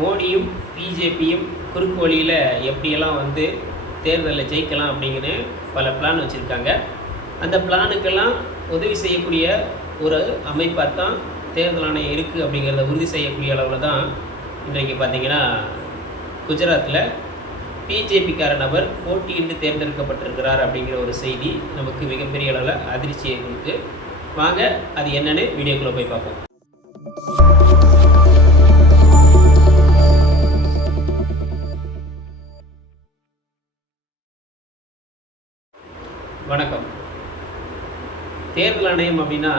மோடியும் பிஜேபியும் குறுக்கு வழியில் எப்படியெல்லாம் வந்து தேர்தலில் ஜெயிக்கலாம் அப்படிங்கன்னு பல பிளான் வச்சுருக்காங்க. அந்த பிளானுக்கெல்லாம் உதவி செய்யக்கூடிய ஒரு அமைப்பாக தான் தேர்தல் ஆணையம் இருக்குது அப்படிங்கிறத உறுதி செய்யக்கூடிய அளவில் தான் இன்றைக்கு பார்த்தீங்கன்னா குஜராத்தில் பிஜேபிக்கார நபர் போட்டியின்றி தேர்ந்தெடுக்கப்பட்டிருக்கிறார் அப்படிங்கிற ஒரு செய்தி நமக்கு மிகப்பெரிய அளவில் அதிர்ச்சியை கொடுத்து. வாங்க அது என்னன்னு வீடியோக்குள்ளே போய் பார்ப்போம். தேர்தல் ஆணையம் அப்படின்னா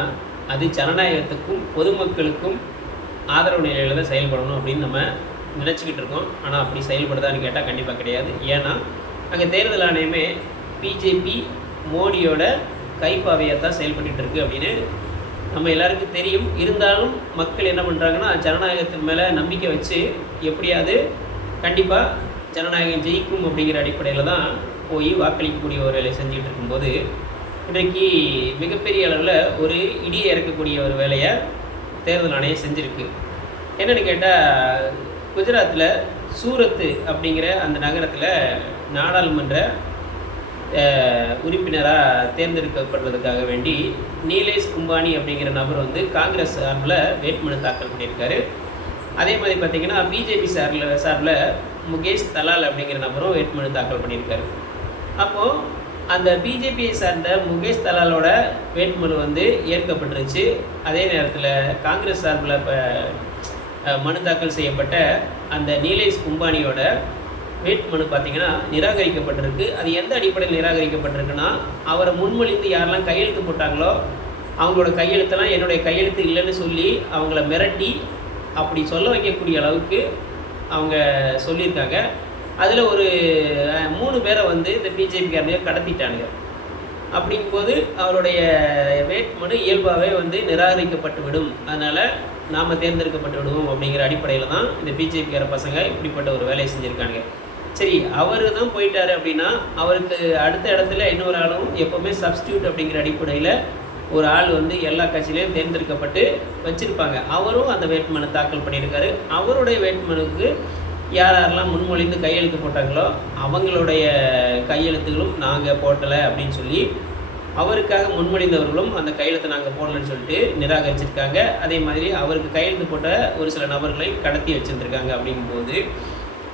அது ஜனநாயகத்துக்கும் பொதுமக்களுக்கும் ஆதரவு நிலையில் தான் செயல்படணும் அப்படின்னு நம்ம நினச்சிக்கிட்டு இருக்கோம். ஆனால் அப்படி செயல்படுதான்னு கேட்டால் கண்டிப்பாக கிடையாது. ஏன்னா அங்கே தேர்தல் ஆணையமே பிஜேபி மோடியோட கைப்பாவையாக தான் செயல்பட்டு இருக்கு அப்படின்னு நம்ம எல்லாருக்கும் தெரியும். இருந்தாலும் மக்கள் என்ன பண்ணுறாங்கன்னா ஜனநாயகத்தின் மேலே நம்பிக்கை வச்சு எப்படியாவது கண்டிப்பாக ஜனநாயகம் ஜெயிக்கும் அப்படிங்கிற அடிப்படையில் தான் போய் வாக்களிக்கக்கூடிய ஒரு வேலையை செஞ்சுட்டு இருக்கும்போது இன்றைக்கு மிகப்பெரிய அளவில் ஒரு இடியை இறக்கக்கூடிய ஒரு வேலையை தேர்தல் ஆணையம் செஞ்சுருக்கு. என்னென்னு கேட்டால் குஜராத்தில் சூரத்து அப்படிங்கிற அந்த நகரத்தில் நாடாளுமன்ற உறுப்பினராக தேர்ந்தெடுக்கப்படுறதுக்காக வேண்டி நீலேஷ் கும்பானி அப்படிங்கிற நபர் வந்து காங்கிரஸ் சார்பில் வேட்புமனு தாக்கல் பண்ணியிருக்காரு. அதே மாதிரி பார்த்திங்கன்னா பிஜேபி சார்பில் சார்பில் முகேஷ் தலால் அப்படிங்கிற நபரும் வேட்புமனு தாக்கல் பண்ணியிருக்காரு. அப்போது அந்த பிஜேபியை சார்ந்த முகேஷ் தலாலோட வேட்புமனு வந்து ஏற்கப்பட்டுருச்சு. அதே நேரத்தில் காங்கிரஸ் சார்பில் இப்போ மனு தாக்கல் செய்யப்பட்ட அந்த நீலேஷ் கும்பானியோட வேட்புமனு பார்த்தீங்கன்னா நிராகரிக்கப்பட்டிருக்கு. அது எந்த அடிப்படையில் நிராகரிக்கப்பட்டிருக்குன்னா அவரை முன்மொழிந்து யாரெல்லாம் கையெழுத்து போட்டாங்களோ அவங்களோட கையெழுத்தெல்லாம் என்னுடைய கையெழுத்து இல்லைன்னு சொல்லி அவங்கள மிரட்டி அப்படி சொல்ல வைக்கக்கூடிய அளவுக்கு அவங்க சொல்லியிருக்காங்க. அதில் ஒரு மூணு பேரை வந்து இந்த பிஜேபிக்காரங்க கடத்திட்டானுங்க. அப்படிங்கும்போது அவருடைய வேட்புமனு இயல்பாகவே வந்து நிராகரிக்கப்பட்டு விடும் அதனால் நாம் தேர்ந்தெடுக்கப்பட்டு விடுவோம் அப்படிங்கிற அடிப்படையில் தான் இந்த பிஜேபிக்கார பசங்க இப்படிப்பட்ட ஒரு வேலையை செஞ்சுருக்காங்க சரி அவர் தான் போயிட்டார் அப்படின்னா அவருக்கு அடுத்த இடத்துல இன்னொரு ஆளும் எப்போவுமே சப்ஸ்டியூட் அப்படிங்கிற அடிப்படையில் ஒரு ஆள் வந்து எல்லா கட்சியிலையும் தேர்ந்தெடுக்கப்பட்டு வச்சுருப்பாங்க. அவரும் அந்த வேட்புமனு தாக்கல் பண்ணியிருக்காரு. அவருடைய வேட்புமனுக்கு யார் யாரெல்லாம் முன்மொழிந்து கையெழுத்து போட்டாங்களோ அவங்களுடைய கையெழுத்துகளும் நாங்கள் போட்டலை அப்படின்னு சொல்லி அவருக்காக முன்மொழிந்தவர்களும் அந்த கையெழுத்தை நாங்கள் போடலன்னு சொல்லிட்டு நிராகரிச்சிருக்காங்க. அதே மாதிரி அவருக்கு கையெழுத்து போட்ட ஒரு சில நபர்களை கடத்தி வச்சுருந்துருக்காங்க அப்படிங்கும்போது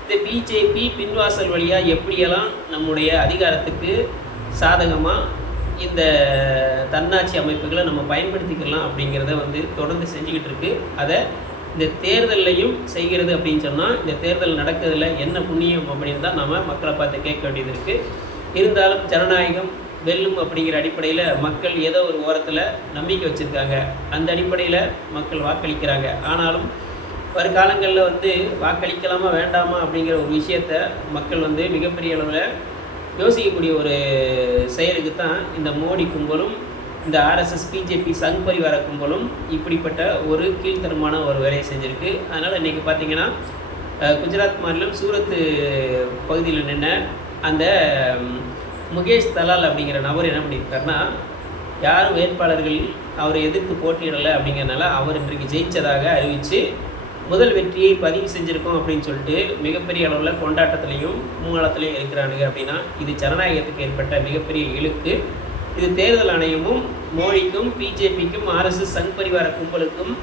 இந்த பிஜேபி பின்வாசல் வழியாக எப்படியெல்லாம் நம்முடைய அதிகாரத்துக்கு சாதகமாக இந்த தன்னாட்சி அமைப்புகளை நம்ம பயன்படுத்திக்கலாம் அப்படிங்கிறத வந்து தொடர்ந்து செஞ்சுக்கிட்டு இருக்கு. அதை இந்த தேர்தலையும் செய்கிறது அப்படின்னு சொன்னால் இந்த தேர்தல் நடக்கிறதுல என்ன புண்ணியம் அப்படின்னு தான் நம்ம மக்களை பார்த்து கேட்க வேண்டியது இருக்குது இருந்தாலும் ஜனநாயகம் வெல்லும் அப்படிங்கிற அடிப்படையில் மக்கள் ஏதோ ஒரு ஓரத்தில் நம்பிக்கை வச்சுருக்காங்க. அந்த அடிப்படையில் மக்கள் வாக்களிக்கிறாங்க. ஆனாலும் வருங்காலங்களில் வந்து வாக்களிக்கலாமா வேண்டாமா அப்படிங்கிற ஒரு விஷயத்த மக்கள் வந்து மிகப்பெரிய அளவில் யோசிக்கக்கூடிய ஒரு செயலுக்கு தான் இந்த மோடி கும்பலும் இந்த ஆர்எஸ்எஸ் பிஜேபி சங் பரிவார கும்பலும் இப்படிப்பட்ட ஒரு கீழ்த்தரமான ஒரு வேலையை செஞ்சுருக்கு. அதனால் இன்றைக்கி பார்த்தீங்கன்னா குஜராத் மாநிலம் சூரத்து பகுதியில் நின்ன அந்த முகேஷ் தலால் அப்படிங்கிற நபர் என்ன பண்ணியிருக்காருன்னா யாரும் வேட்பாளர்கள் அவரை எதிர்த்து போட்டியிடலை அப்படிங்கிறனால அவர் இன்றைக்கு ஜெயித்ததாக அறிவித்து முதல் வெற்றியை பதிவு செஞ்சுருக்கோம் அப்படின்னு சொல்லிட்டு மிகப்பெரிய அளவில் கொண்டாட்டத்திலையும் மூலத்திலையும் இருக்கிறானுங்க அப்படின்னா இது ஜனநாயகத்துக்கு ஏற்பட்ட மிகப்பெரிய இழுக்கு. இது தேர்தல் ஆணையமும் மோடிக்கும் பிஜேபிக்கும் ஆர்எஸ்எஸ் சங் பரிவார கும்பலுக்கும்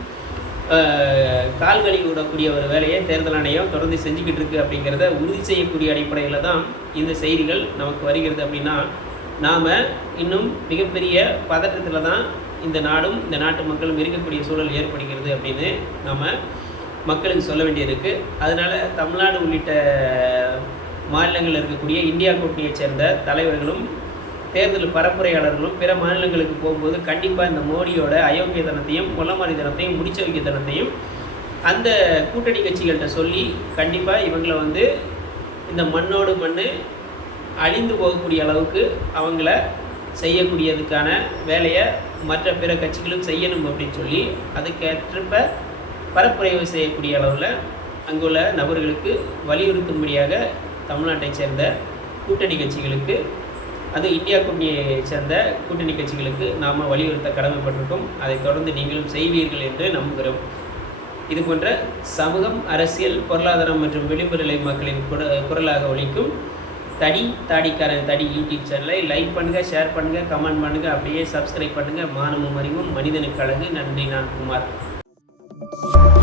கால்களி விடக்கூடிய ஒரு வேலையை தேர்தல் ஆணையம் தொடர்ந்து செஞ்சுக்கிட்டு இருக்கு அப்படிங்கிறத உறுதி செய்யக்கூடிய அடிப்படையில் தான் இந்த செய்திகள் நமக்கு வருகிறது அப்படின்னா நாம் இன்னும் மிகப்பெரிய பதட்டத்தில் தான் இந்த நாடும் இந்த நாட்டு மக்களும் இருக்கக்கூடிய சூழல் ஏற்படுகிறது அப்படின்னு நம்ம மக்களுக்கு சொல்ல வேண்டியிருக்கு அதனால் தமிழ்நாடு உள்ளிட்ட மாநிலங்களில் இருக்கக்கூடிய இந்தியா கூட்டணியைச் சேர்ந்த தலைவர்களும் தேர்தல் பரப்புரையாளர்களும் பிற மாநிலங்களுக்கு போகும்போது கண்டிப்பாக இந்த மோடியோட அயோக்கியத்தனத்தையும் கொல்லமாரித்தனத்தையும் முடிச்ச வைக்கத்தனத்தையும் அந்த கூட்டணி கட்சிகள்கிட்ட சொல்லி கண்டிப்பாக இவங்களை வந்து இந்த மண்ணோடு மண் அழிந்து போகக்கூடிய அளவுக்கு அவங்கள செய்யக்கூடியதுக்கான வேலையை மற்ற பிற கட்சிகளும் செய்யணும் அப்படின்னு சொல்லி அதுக்கேற்றப்ப பரப்புரைவு செய்யக்கூடிய அளவில் அங்குள்ள நபர்களுக்கு வலியுறுத்தும்படியாக தமிழ்நாட்டைச் சேர்ந்த கூட்டணி கட்சிகளுக்கு அது இந்தியா கூட்டணியை சேர்ந்த கூட்டணி கட்சிகளுக்கு நாம் வலியுறுத்த கடமைப்பட்டிருக்கோம். அதை தொடர்ந்து நீங்களும் செய்வீர்கள் என்று நம்புகிறோம். இது போன்ற சமூகம் அரசியல் பொருளாதாரம் மற்றும் விளிம்பு நிலை மக்களின் குர- குரலாக ஒழிக்கும் தடி தாடிக்காரன் தடி யூடியூப் சேனலை லைக் பண்ணுங்கள் ஷேர் பண்ணுங்கள் கமெண்ட் பண்ணுங்கள் அப்படியே சப்ஸ்கிரைப் பண்ணுங்கள் மானமும் அறிவும் மனிதனுக்கு அழகு. நன்றி நான் குமார்.